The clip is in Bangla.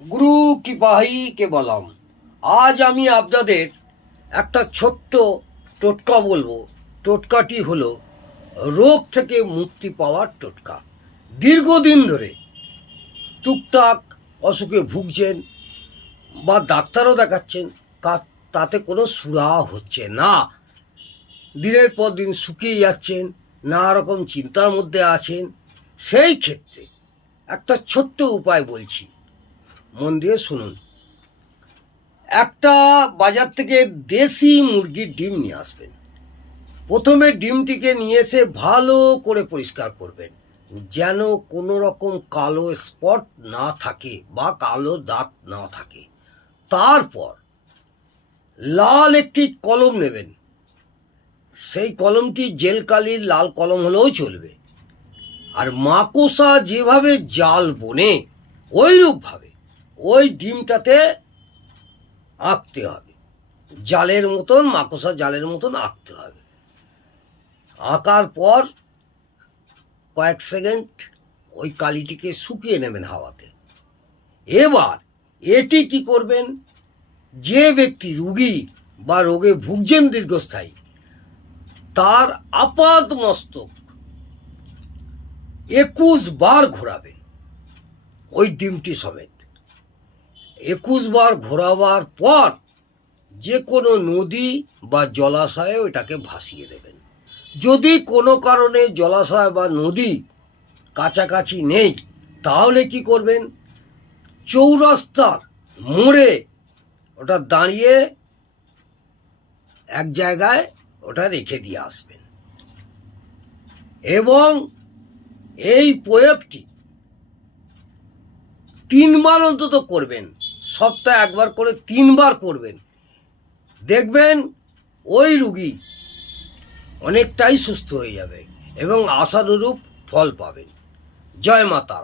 গুরু কি পাহি কে বলাম। আজ আমি আপনাদের একটা ছোট্ট টোটকা বলবো। টোটকাটি হলো রোগ থেকে মুক্তি পাওয়ার টোটকা। দীর্ঘদিন ধরে টুকটাক অসুখে ভুগছেন বা ডাক্তারও দেখাচ্ছেন, তাতে কোনো সুরাহা হচ্ছে না। দিনের পর দিন শুকিয়ে যাচ্ছেন, নানা রকম চিন্তার মধ্যে আছেন। সেই ক্ষেত্রে একটা ছোট্ট উপায় বলছি, মন দিয়ে শুনুন। একটা বাজার থেকে দেশি মুরগির ডিম নিয়ে আসবেন। প্রথমে ডিমটিকে নিয়ে এসে ভালো করে পরিষ্কার করবেন, যেন কোনো রকম কালো স্পট না থাকে বা কালো দাগ না থাকে। তারপর লাল একটি কলম নেবেন। সেই কলমটি জেল কালির লাল কলম হলেও চলবে। আর মাকড়সা যেভাবে জাল বোনে ওইরূপভাবে ওই ডিমটাতে আঁকতে হবে। জালের মতন, মাকড়সা জালের মতন আঁকতে হবে। আঁকার পর কয়েক সেকেন্ড ওই কালিটিকে শুকিয়ে নেবেন হাওয়াতে। এবার এটি কি করবেন, যে ব্যক্তি রুগী বা রোগে ভুগছেন দীর্ঘস্থায়ী, তার আপাত মস্তক 21 বার ঘোরাবেন ওই ডিমটি সমেত। 21 বার ঘোরাবার পর যে কোনো নদী বা জলাশয়ে ওইটাকে ভাসিয়ে দেবেন। যদি কোনো কারণে জলাশয় বা নদী কাছাকাছি নেই, তাহলে কি করবেন, চৌরাস্তার মোড়ে ওটা দাঁড়িয়ে এক জায়গায় ওটা রেখে দিয়ে আসবেন। এবং এই প্রয়োগটি 3 বার অন্তত করবেন, সপ্তাহে একবার করে 3 বার করবেন। দেখবেন ওই রুগী অনেকটাই সুস্থ হয়ে যাবে এবং আশানুরূপ ফল পাবেন। জয় মা তারা।